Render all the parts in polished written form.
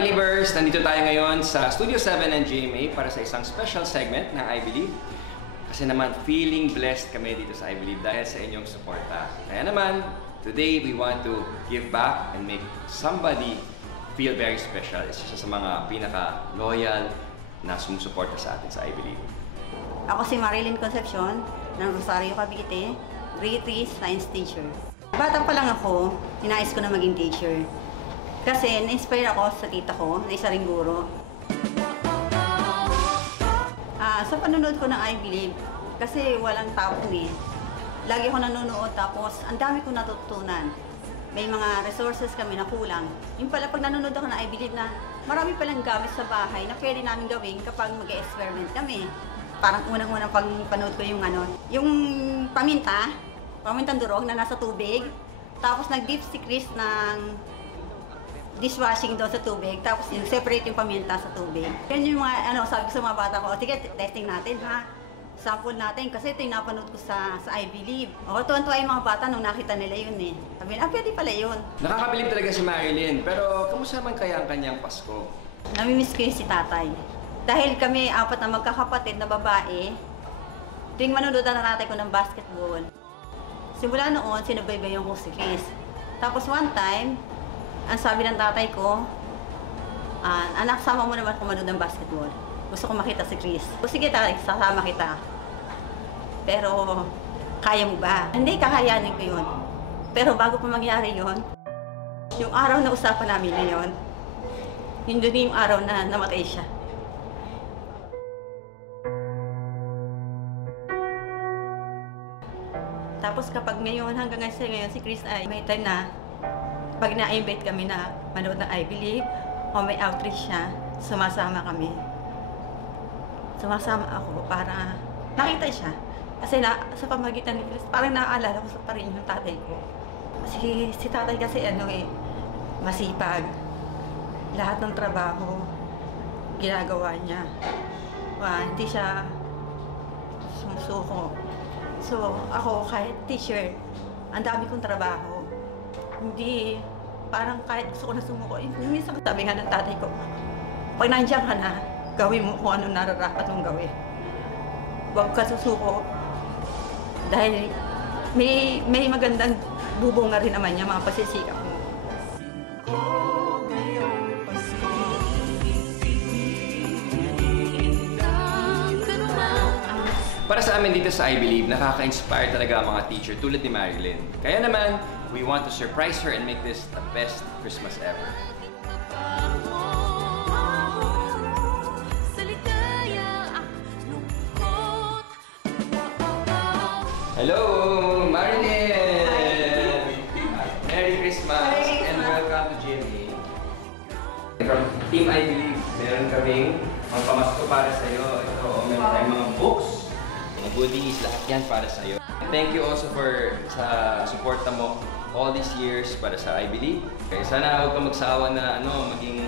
I-Believers! Nandito tayo ngayon sa Studio 7 ng GMA para sa isang special segment ng I-Believe. Kasi naman, feeling blessed kami dito sa I-Believe dahil sa inyong suporta. Kaya naman, today we want to give back and make somebody feel very special. Isa siya sa mga pinaka-loyal na sumusuporta sa atin sa I-Believe. Ako si Marilyn Concepcion ng Rosario, Cavite, grade 3 science teacher. Bata pa lang ako, hinais ko na maging teacher. Kasi na-inspire ako sa tita ko, na isa ring guro. Sa panonood ko ng I-Believe, kasi walang tapon eh. Lagi ako nanonood tapos ang dami ko natutunan. May mga resources kami na kulang. Yung pala pag nanonood ako ng I-Believe na marami palang gamit sa bahay na pwede namin gawin kapag mag-experiment kami. Parang unang-unang panood ko yung pamintang durog na nasa tubig. Tapos nag-dip si Chris ng dishwashing doon sa tubig, tapos yung separate yung paminta sa tubig. Yan yung mga, sabi ko sa mga bata ko, sige, testing natin ha, sample natin, kasi ito yung napanood ko sa I-Believe. O, tuwan-tuwa yung mga bata nung nakita nila yun eh. Sabi nila, pwede pala yun. Nakakabilib talaga si Marilyn, pero kamusta man kaya ang kanyang Pasko? Namimiss ko yung si tatay. Dahil kami, 4 na magkakapatid na babae, tuwing manonood na tatay ko ng basketball. Simula noon, sinubaybayan ko si Chris. Tapos one time, ang sabi ng tatay ko, anak, sama mo naman kumanood ng basketball. Gusto ko makita si Chris. Sige tatay, sasama kita. Pero, kaya mo ba? Hindi, kakayanin ko yun. Pero bago pa mangyari yun, yung araw na usapan namin na yun, yung araw na namatay siya. Tapos kapag ngayon, hanggang ngayon si Chris ay may time na pag na-invite kami na manood ng I-Believe o may outreach siya, sumasama kami. Sumasama ako para nakita siya. Kasi sa pamagitan ni Chris, parang naaalala ko pa rin yung tatay ko. Si tatay kasi masipag. Lahat ng trabaho, ginagawa niya. Hindi siya sumusuko. So, ako kahit teacher, ang dami kong trabaho. Hindi, parang kahit gusto ko na sumuko. Yung isang sabi nga ng tatay ko, pag nandiyan ka na, gawin mo kung ano nararapat mong gawin. Huwag ka susuko. Dahil may magandang bubunga rin naman niya, mga pasisikap mo. Para sa amin dito sa I-Believe, nakaka-inspire talaga ang mga teacher tulad ni Marilyn. Kaya naman, we want to surprise her and make this the best Christmas ever. Hello, Marilyn! Merry Christmas and welcome to GMA. From Team I-Believe, meron kaming mga pamasko para sa iyo. Ito, meron tayong mga books, mga goodies, lahat yan para sa iyo. Thank you also sa suporta mo all these years para sa I-Believe. Okay, sana huwag ka magsawa na maging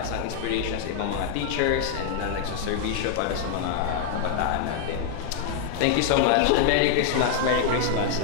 isang inspiration sa ibang mga teachers and na nagsuservisyo para sa mga kabataan natin. Thank you so much and Merry Christmas! Merry Christmas!